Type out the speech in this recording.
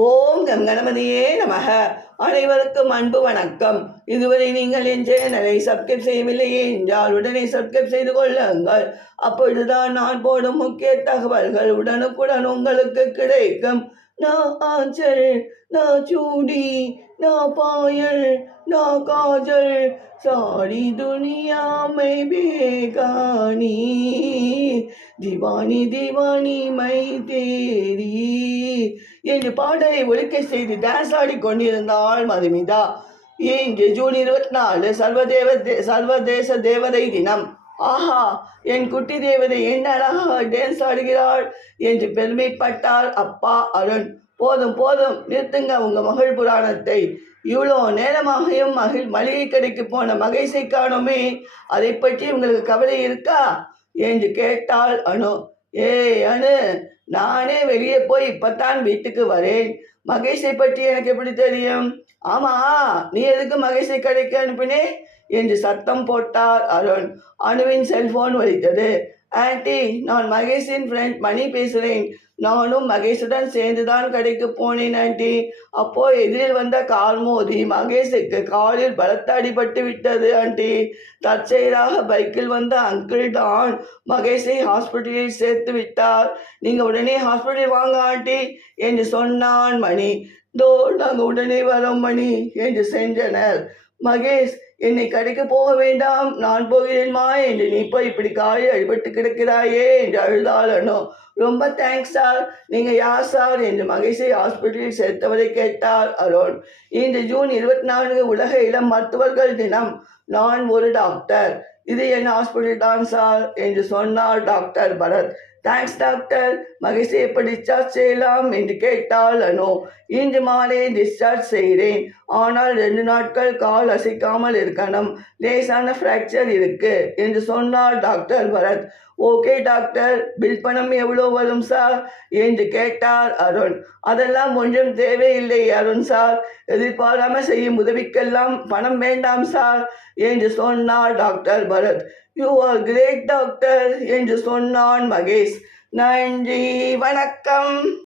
ஓம் கணபதியே நமக. அனைவருக்கும் அன்பு வணக்கம். இதுவரை நீங்கள் என் சேனலை சப்ஸ்கிரைப் செய்யவில்லையே என்றால் உடனே சப்ஸ்கிரைப் செய்து கொள்ளுங்கள். அப்பொழுதுதான் நான் போடும் முக்கிய தகவல்கள் உடனுக்குடன் உங்களுக்கு கிடைக்கும். நான் ஆஞ்சல், நான் சூடி, நான் பாயல், நான் காஜல், सारी दुनिया में बेगानी, दीवानी दीवानी मैं तेरी என்று பாடலை ஒலிக்க செய்து டான்ஸ் ஆடி கொண்டிருந்தாள் மதுமிதா. இன்று ஜூன் 24 சர்வதேச தேவதை தினம். ஆஹா, என் குட்டி தேவதை என்ன அழகாக டான்ஸ் ஆடுகிறாள் என்று பெருமைப்பட்டார் அப்பா அருண். போதும் போதும், நிறுத்துங்க உங்க மகள் புராணத்தை. இவ்வளோ நேரமாகியும் மளிகை கடைக்கு போன மகேஷை காணுமே, அதை பற்றி உங்களுக்கு கவலை இருக்கா என்று கேட்டாள் அனு. ஏய் அனு, நானே வெளியே போய் இப்பத்தான் வீட்டுக்கு வரேன். மகேஷை பற்றி எனக்கு எப்படி தெரியும்? ஆமா, நீ எதுக்கு மகேஷை கடைக்கு அனுப்பினே என்று சத்தம் போட்டார் அருண். அனுவின் செல்போன் ஒலித்தது. ஆன்ட்டி, நான் மகேஷின் ஃப்ரெண்ட் மணி பேசுகிறேன். நானும் மகேஷுடன் சேர்ந்துதான் கடைக்கு போனேன் ஆன்ட்டி. அப்போ எதிரில் வந்த கார் மோதி மகேஷுக்கு காலில் பலத்த அடிபட்டு விட்டது ஆன்ட்டி. தற்செயலாக பைக்கில் வந்த அங்கிள் தான் மகேஷை ஹாஸ்பிட்டலில் சேர்த்து விட்டார். நீங்கள் உடனே ஹாஸ்பிட்டல் வாங்க ஆன்ட்டி என்று சொன்னான் மணி. தோ நாங்கள் உடனே வரோம் மணி என்று சென்றனர். மகேஷ், என்னை கடைக்கு போக வேண்டாம், நான் போகிறேன்மா என்று நீ போய் இப்படி காலில் அடிபட்டு கிடக்கிறாயே என்று அழுதாள் அனு. ரொம்ப தேங்க்ஸ் சார். நீங்கள் யார் சார் என்று மகேஷை ஹாஸ்பிட்டலில் சேர்த்தவரை கேட்டார் அருண். இன்று ஜூன் 24 உலக இளம் மருத்துவர்கள் தினம். நான் ஒரு டாக்டர். இது என் ஹாஸ்பிட்டல் தான் சார் என்று சொன்னார் டாக்டர் பரத். Thanks doctor. மகேஷை எப்படி டிஸ்சார்ஜ் செய்யலாம் என்று கேட்டாள் அனு. இன்று மாலை டிஸ்சார்ஜ் செய்கிறேன். ஆனால் 2 நாட்கள் கால் அசைக்காமல் இருக்கணும். லேசான ஃப்ராக்சர் இருக்கு என்று சொன்னார் doctor Bharath. Okay doctor, bill பணம் எவ்வளோ வரும் சார் என்று கேட்டார் அருண். அதெல்லாம் ஒன்றும் தேவையில்லை அருண் சார். எதிர்பாராமல் செய்யும் உதவிக்கெல்லாம் பணம் வேண்டாம் சார் என்று சொன்னார் doctor Bharath. You are great doctor என்று சொன்னான் மகேஷ். நன்றி, வணக்கம்.